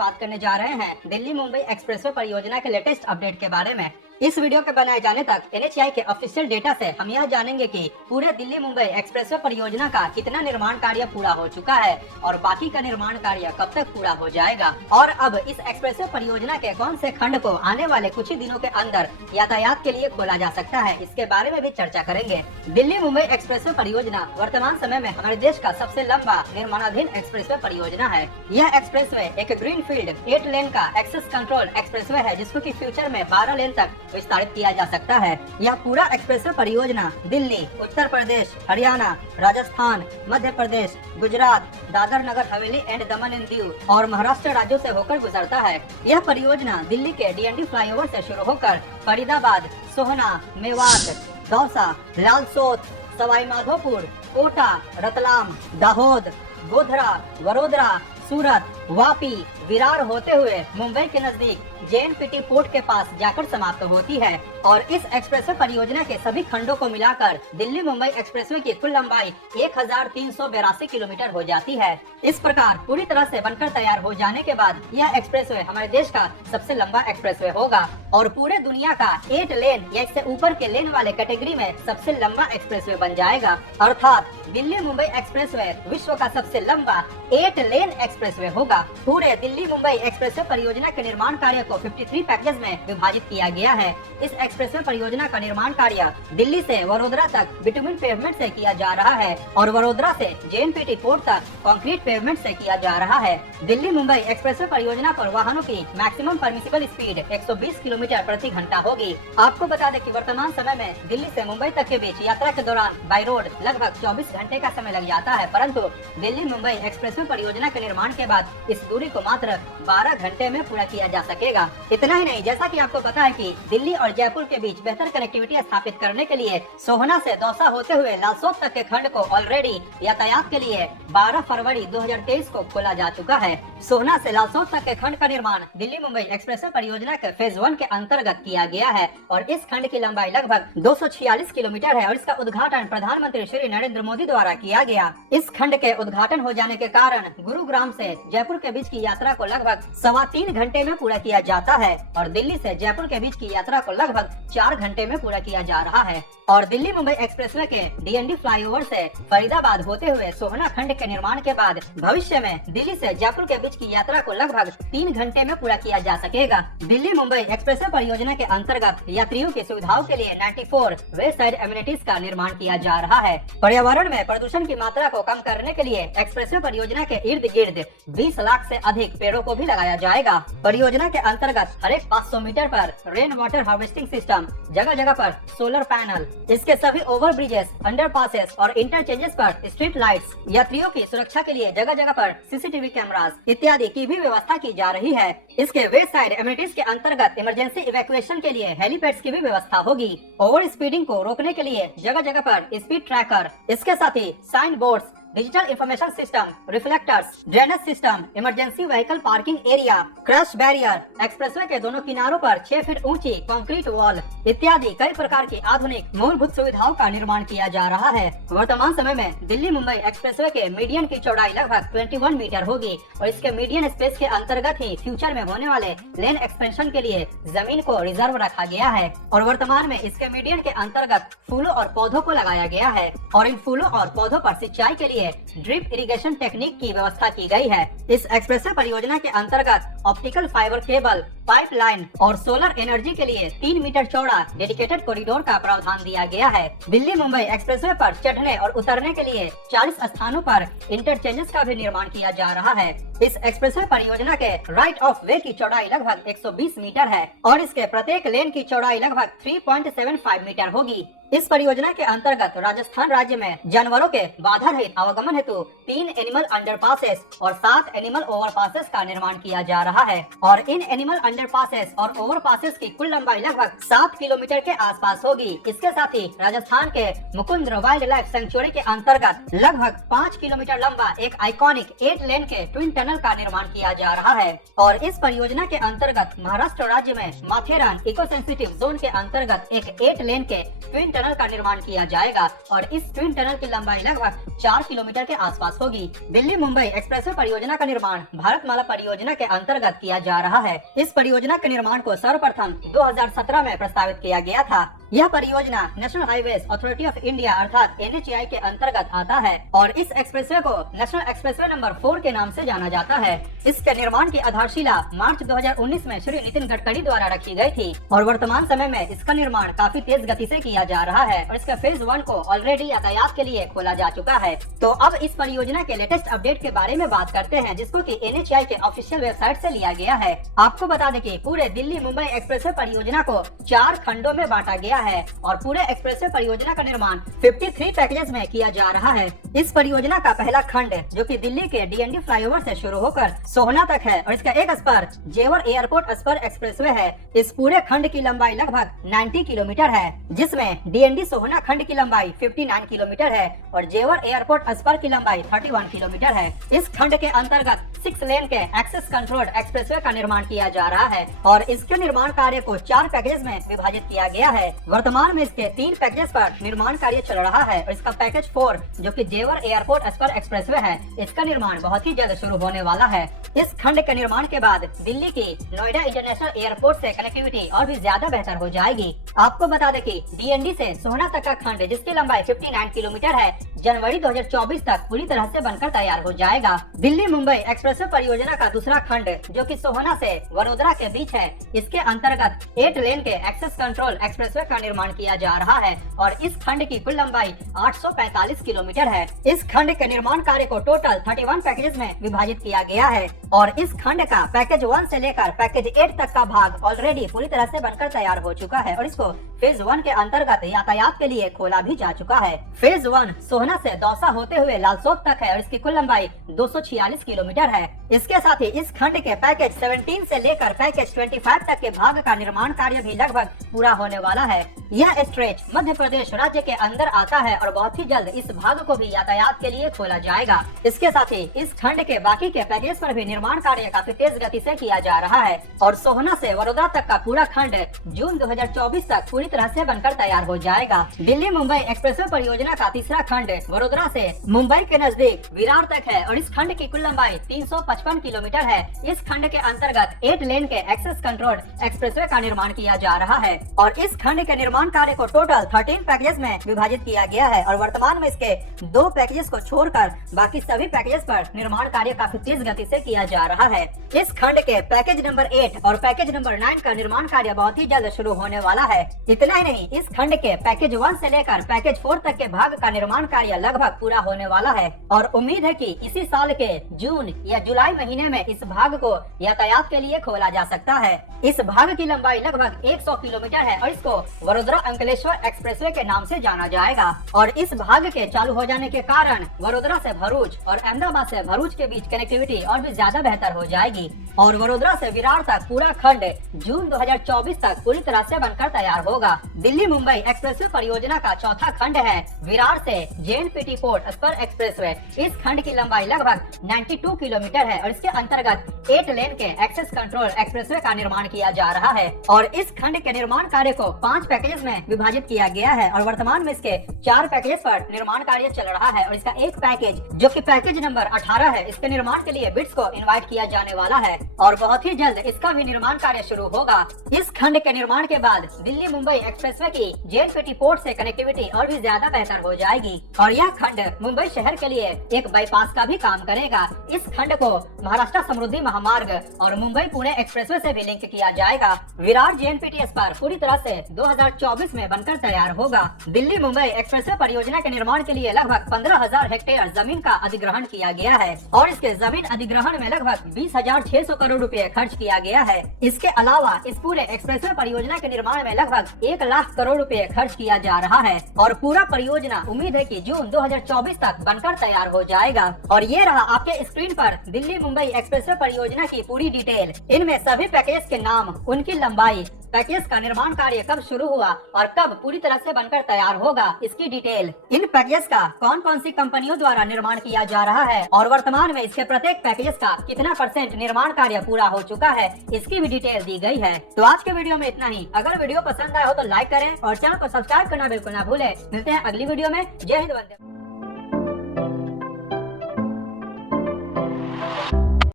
बात करने जा रहे हैं दिल्ली मुंबई एक्सप्रेसवे परियोजना के लेटेस्ट अपडेट के बारे में। इस वीडियो के बनाए जाने तक NHAI के ऑफिशियल डेटा से हम यह जानेंगे कि पूरे दिल्ली मुंबई एक्सप्रेसवे परियोजना का कितना निर्माण कार्य पूरा हो चुका है और बाकी का निर्माण कार्य कब तक पूरा हो जाएगा और अब इस एक्सप्रेसवे परियोजना के कौन से खंड को आने वाले कुछ ही दिनों के अंदर यातायात के लिए खोला जा सकता है, इसके बारे में भी चर्चा करेंगे। दिल्ली मुंबई एक्सप्रेसवे परियोजना वर्तमान समय में हमारे देश का सबसे लंबा निर्माणाधीन एक्सप्रेसवे परियोजना है। यह एक्सप्रेसवे एक ग्रीन फील्ड 8 लेन का एक्सेस कंट्रोल एक्सप्रेसवे है, जिसको की फ्यूचर में 12 लेन तक विस्तारित किया जा सकता है। यह पूरा एक्सप्रेसवे परियोजना Delhi, Uttar Pradesh, Haryana, Rajasthan, Madhya Pradesh, Gujarat, Dadar Nagar Haveli and Daman and Diu और महाराष्ट्र राज्यों से होकर गुजरता है। यह परियोजना दिल्ली के DND फ्लाईओवर से शुरू होकर फरीदाबाद, सोहना, मेवात, दौसा, लालसोट, सवाई माधोपुर, कोटा, रतलाम, दाहोद, गोधरा, वडोदरा, सूरत, वापी, विरार होते हुए मुंबई के नजदीक JNPT पोर्ट के पास जाकर समाप्त होती है और इस एक्सप्रेसवे परियोजना के सभी खंडों को मिलाकर दिल्ली मुंबई एक्सप्रेसवे की कुल लंबाई 1382 किलोमीटर हो जाती है। इस प्रकार पूरी तरह से बनकर तैयार हो जाने के बाद यह एक्सप्रेसवे हमारे देश का सबसे लंबा एक्सप्रेसवे होगा और पूरे दुनिया का 8 लेन या इससे ऊपर के लेन वाले कैटेगरी में सबसे लंबा एक्सप्रेसवे बन जाएगा। अर्थात दिल्ली मुंबई एक्सप्रेसवे विश्व का सबसे लंबा 8 लेन एक्सप्रेसवे होगा। पूरे दिल्ली मुंबई एक्सप्रेसवे परियोजना के निर्माण कार्य को 53 पैकेज में विभाजित किया गया है। इस एक्सप्रेसवे परियोजना का निर्माण कार्य दिल्ली से वडोदरा तक बिटुमिन पेवमेंट से किया जा रहा है और वडोदरा से JNPT पोर्ट तक कंक्रीट पेवमेंट से किया जा रहा है। दिल्ली मुंबई एक्सप्रेसवे परियोजना पर वाहनों की मैक्सिमम परमिसिबल स्पीड 120 किलोमीटर प्रति घंटा होगी। आपको बता दें कि वर्तमान समय में दिल्ली से मुंबई तक के बीच यात्रा के दौरान बाई रोड लगभग 24 घंटे का समय लग जाता है, परंतु दिल्ली मुंबई एक्सप्रेसवे परियोजना के निर्माण के बाद इस दूरी को मात्र 12 घंटे में पूरा किया जा सकेगा। इतना ही नहीं, जैसा कि आपको पता है कि दिल्ली और जयपुर के बीच बेहतर कनेक्टिविटी स्थापित करने के लिए सोहना से दौसा होते हुए लालसोट तक के खंड को ऑलरेडी यातायात के लिए 12 फरवरी 2023 को खोला जा चुका है। सोहना से लालसोट तक के खंड का निर्माण दिल्ली मुंबई एक्सप्रेसवे परियोजना के फेज 1 के अंतर्गत किया गया है और इस खंड की लंबाई लगभग 246 किलोमीटर है और इसका उद्घाटन प्रधानमंत्री श्री नरेंद्र मोदी द्वारा किया गया। इस खंड के उद्घाटन हो जाने के कारण गुरुग्राम से जयपुर के बीच की यात्रा को लगभग 3.25 घंटे में पूरा किया जाता है और दिल्ली से जयपुर के बीच की यात्रा को लगभग 4 घंटे में पूरा किया जा रहा है। और दिल्ली मुंबई एक्सप्रेसवे के DND फ्लाईओवर से फरीदाबाद होते हुए सोहना खंड के निर्माण के बाद भविष्य में दिल्ली से जयपुर के बीच की यात्रा को लगभग 3 घंटे में पूरा किया जा सकेगा। दिल्ली मुंबई एक्सप्रेसवे परियोजना के अंतर्गत यात्रियों की सुविधाओं के लिए 94 वे साइड एमिनिटीज का निर्माण किया जा रहा है। पर्यावरण में प्रदूषण की मात्रा को कम करने के लिए एक्सप्रेसवे परियोजना के इर्द गिर्द 20 लाख से अधिक पेड़ों को भी लगाया जाएगा। परियोजना के अंतर्गत हर एक 500 मीटर पर रेन वाटर हार्वेस्टिंग सिस्टम, जगह जगह पर सोलर पैनल, इसके सभी ओवर ब्रिजेस, अंडर पासेस और इंटरचेंजेस पर स्ट्रीट लाइट्स, यात्रियों की सुरक्षा के लिए जगह जगह पर CCTV कैमरास इत्यादि की भी व्यवस्था की जा रही है। इसके वे साइड एमिनिटीज के अंतर्गत इमरजेंसी इवैक्यूएशन के लिए हेलीपैड्स की भी व्यवस्था होगी। ओवर स्पीडिंग को रोकने के लिए जगह जगह पर स्पीड ट्रैकर, इसके साथ ही sign boards, digital information system, reflectors, drainage system, emergency vehicle parking area, crash barrier, expressway के दोनों किनारों पर 6 फीट ऊंची कंक्रीट वॉल इत्यादि कई प्रकार की आधुनिक मूलभूत सुविधाओं का निर्माण किया जा रहा है। वर्तमान समय में दिल्ली मुंबई एक्सप्रेसवे के मीडियन की चौड़ाई लगभग 21 मीटर होगी और इसके मीडियन स्पेस के अंतर्गत ही फ्यूचर में होने वाले लेन एक्सपेंशन के लिए जमीन को रिजर्व रखा गया है और वर्तमान में इसके मीडियन के अंतर्गत फूलों और पौधों को लगाया गया है और इन फूलों और पौधों पर सिंचाई के लिए ड्रिप इरिगेशन टेक्निक की व्यवस्था की गई है। इस एक्सप्रेसवे परियोजना के अंतर्गत ऑप्टिकल फाइबर केबल, पाइपलाइन और सोलर एनर्जी के लिए 3 मीटर चौड़ा डेडिकेटेड कॉरिडोर का प्रावधान दिया गया है। दिल्ली मुंबई एक्सप्रेसवे पर चढ़ने और उतरने के लिए 40 स्थानों पर इंटरचेंजेस का भी निर्माण किया जा रहा है। इस एक्सप्रेसवे परियोजना के राइट ऑफ वे की चौड़ाई लगभग 120 मीटर है और इसके प्रत्येक लेन की चौड़ाई लगभग 3.75 मीटर होगी। इस परियोजना के अंतर्गत राजस्थान राज्य में जानवरों के बाधा रहित आवागमन हेतु 3 एनिमल अंडरपासेस और 7 एनिमल ओवरपासेस का निर्माण किया जा रहा है और इन एनिमल अंडरपासेस और ओवरपासेस की कुल लंबाई लगभग 7 किलोमीटर के आसपास होगी। इसके साथ ही राजस्थान के मुकुंद्र वाइल्ड लाइफ सेंचुरी के अंतर्गत लगभग 5 किलोमीटर लंबा एक आइकॉनिक 8 लेन के ट्विन टनल का निर्माण किया जा रहा है और इस परियोजना के अंतर्गत महाराष्ट्र राज्य में माथेरान इको सेंसिटिव जोन के अंतर्गत एक 8 लेन के ट्विन टनल का निर्माण किया जाएगा और इस ट्विन टनल की लंबाई लगभग 4 किलोमीटर के आसपास होगी। दिल्ली मुंबई एक्सप्रेसवे परियोजना का निर्माण भारतमाला परियोजना के अंतर्गत किया जा रहा है। इस परियोजना के निर्माण को सर्वप्रथम 2017 में प्रस्तावित किया गया था। यह परियोजना national highways authority of India अर्थात NHAI के अंतर्गत आता है और इस एक्सप्रेसवे को नेशनल एक्सप्रेसवे नंबर 4 के नाम से जाना जाता है। इसके निर्माण की आधारशिला मार्च 2019 में श्री नितिन गडकरी द्वारा रखी गई थी और वर्तमान समय में इसका निर्माण काफी तेज गति से किया जा रहा है और इसका फेज 1 को ऑलरेडी यातायात के लिए खोला जा चुका है। तो अब इस परियोजना के लेटेस्ट अपडेट के बारे में बात करते हैं, जिसको कि NHAI के ऑफिशियल वेबसाइट से लिया गया है। आपको बता दें कि पूरे दिल्ली मुंबई एक्सप्रेसवे परियोजना को 4 खंडों में बांटा गया है और पूरे एक्सप्रेसवे परियोजना का निर्माण 53 पैकेजेस में किया जा रहा है। इस परियोजना का पहला खंड जो कि दिल्ली के DND फ्लाईओवर से शुरू होकर सोहना तक है और इसका एक स्पर जेवर एयरपोर्ट स्पर एक्सप्रेसवे है। इस पूरे खंड की लंबाई लगभग 90 किलोमीटर है, जिसमें DND सोहना खंड की लंबाई 59 किलोमीटर है और जेवर एयरपोर्ट स्पर की लंबाई 31 किलोमीटर है। इस खंड के अंतर्गत 6 लेन के एक्सेस कंट्रोल्ड एक्सप्रेसवे का निर्माण किया जा रहा है और इसके निर्माण कार्य को 4 पैकेज में विभाजित किया गया है। वर्तमान में इसके 3 पैकेज पर निर्माण कार्य चल रहा है और इसका पैकेज 4 जो कि जेवर एयरपोर्ट स्पर एक्सप्रेसवे है, इसका निर्माण बहुत ही जल्द शुरू होने वाला है। इस खंड के निर्माण के बाद दिल्ली की नोएडा इंटरनेशनल एयरपोर्ट से कनेक्टिविटी और भी ज्यादा बेहतर हो जाएगी। आपको बता दें कि DND से सोहना तक का खंड जिसकी लंबाई 59 किलोमीटर है, जनवरी 2024 तक पूरी तरह से बनकर तैयार हो जाएगा। दिल्ली मुंबई एक्सप्रेसवे परियोजना का दूसरा खंड जो कि सोहना से वडोदरा के बीच है, इसके अंतर्गत 8 लेन के एक्सेस कंट्रोल एक्सप्रेसवे का निर्माण किया जा रहा है और इस खंड की कुल लंबाई 845 किलोमीटर है। इस खंड के निर्माण कार्य को टोटल 31 पैकेज में विभाजित किया गया है और इस खंड का पैकेज 1 से लेकर पैकेज 8 तक का भाग ऑलरेडी पूरी तरह से बनकर तैयार हो चुका है और इसको फेज 1 के अंतर्गत यातायात के लिए खोला भी जा चुका है। फेज 1 सोहना से दौसा होते हुए लालसोट तक है और इसकी कुल लंबाई 246 किलोमीटर है। इसके साथ ही इस खंड के पैकेज 17 से लेकर पैकेज 25 तक के भाग का निर्माण कार्य भी लगभग पूरा होने वाला है। यह स्ट्रेच मध्य प्रदेश राज्य के अंदर आता है और बहुत ही जल्द इस भाग को भी यातायात के लिए खोला जाएगा। इसके साथ ही इस खंड के बाकी के पैकेज पर भी निर्माण कार्य काफी तेज गति से किया जा रहा है और सोहना से वडोदरा तक का पूरा खंड जून 2024 तक पूरी तरह से बनकर तैयार हो जाएगा। दिल्ली मुंबई एक्सप्रेसवे परियोजना का तीसरा खंड वडोदरा से मुंबई के नजदीक विरार तक है और इस खंड की कुल लंबाई 355 किलोमीटर है। इस खंड के अंतर्गत 8 लेन के एक्सेस कंट्रोल्ड एक्सप्रेसवे का निर्माण किया जा रहा है और इस खंड के निर्माण कार्य को टोटल 13 पैकेज में विभाजित किया गया है और वर्तमान में इसके 2 पैकेजेस को छोड़कर बाकी सभी पैकेजेस पर निर्माण कार्य काफी तेज गति से किया जा रहा है। इस खंड के पैकेज नंबर 8 और पैकेज नंबर 9 का निर्माण कार्य बहुत ही जल्द शुरू होने वाला है। इतना ही नहीं, इस खंड के पैकेज 1 से लेकर पैकेज 4 तक के भाग का निर्माण कार्य लगभग पूरा होने वाला है और उम्मीद है कि इसी साल के जून या जुलाई महीने में इस भाग को यातायात के लिए खोला जा सकता है। इस भाग की लंबाई लगभग 100 किलोमीटर है और इसको वडोदरा अंकलेश्वर एक्सप्रेसवे के नाम से जाना जाएगा और इस भाग के चालू हो जाने के कारण वडोदरा से भरूच और अहमदाबाद से भरूच के बीच कनेक्टिविटी और भी ज्यादा बेहतर हो जाएगी और वडोदरा से विरार तक पूरा खंड जून 2024 तक पूरी तरह से बनकर तैयार होगा। दिल्ली मुंबई एक्सप्रेसवे परियोजना का चौथा खंड है विरार से JNPT पोर्ट स्पर एक्सप्रेसवे। इस खंड की लंबाई लगभग 92 किलोमीटर है और इसके अंतर्गत 8 लेन के एक्सेस कंट्रोल एक्सप्रेसवे का निर्माण किया जा रहा है और इस खंड के निर्माण कार्य को 5 पैकेज में विभाजित किया गया है और वर्तमान में इसके 4 पैकेज पर निर्माण कार्य चल रहा है और इसका एक पैकेज जो कि पैकेज नंबर 18 है, इसके निर्माण के लिए बिट्स को इनवाइट किया जाने वाला है और बहुत ही जल्द इसका भी निर्माण कार्य शुरू होगा। इस खंड के निर्माण के बाद दिल्ली मुंबई एक्सप्रेसवे की JNPT पोर्ट से कनेक्टिविटी और भी ज्यादा बेहतर हो जाएगी और यह खंड मुंबई शहर के लिए एक बाईपास का भी काम करेगा। इस खंड को महाराष्ट्र समृद्धि महामार्ग और मुंबई पुणे एक्सप्रेसवे से भी लिंक किया जाएगा। विरार JNPT स्पर पूरी तरह से 2024 में बनकर तैयार होगा। दिल्ली मुंबई एक्सप्रेसवे परियोजना के निर्माण के लिए लगभग 15,000 हेक्टेयर जमीन का अधिग्रहण किया गया है और इसके जमीन अधिग्रहण में लगभग 20,600 करोड़ रुपए खर्च किया गया है। इसके अलावा इस पूरे एक्सप्रेसवे परियोजना के निर्माण में लगभग 1 लाख करोड़ रुपए खर्च किया जा रहा है और पूरा परियोजना उम्मीद है कि जून 2024 तक बनकर तैयार हो जाएगा। और ये रहा आपके स्क्रीन पर दिल्ली मुंबई एक्सप्रेसवे परियोजना की पूरी डिटेल। इनमें सभी पैकेज के नाम, उनकी लंबाई, पैकेज का निर्माण कार्य कब शुरू हुआ और कब पूरी तरह से बनकर तैयार होगा, इसकी डिटेल। इन पैकेज का कौन कौन सी कंपनियों द्वारा निर्माण किया जा रहा है और वर्तमान में इसके प्रत्येक पैकेज का कितना % निर्माण कार्य पूरा हो चुका है, इसकी भी डिटेल दी गई है। तो आज के वीडियो में इतना ही। अगर वीडियो पसंद आया हो तो लाइक करें और चैनल को सब्सक्राइब करना बिल्कुल ना भूलें। मिलते हैं अगली वीडियो में। जय हिंद, वंदे।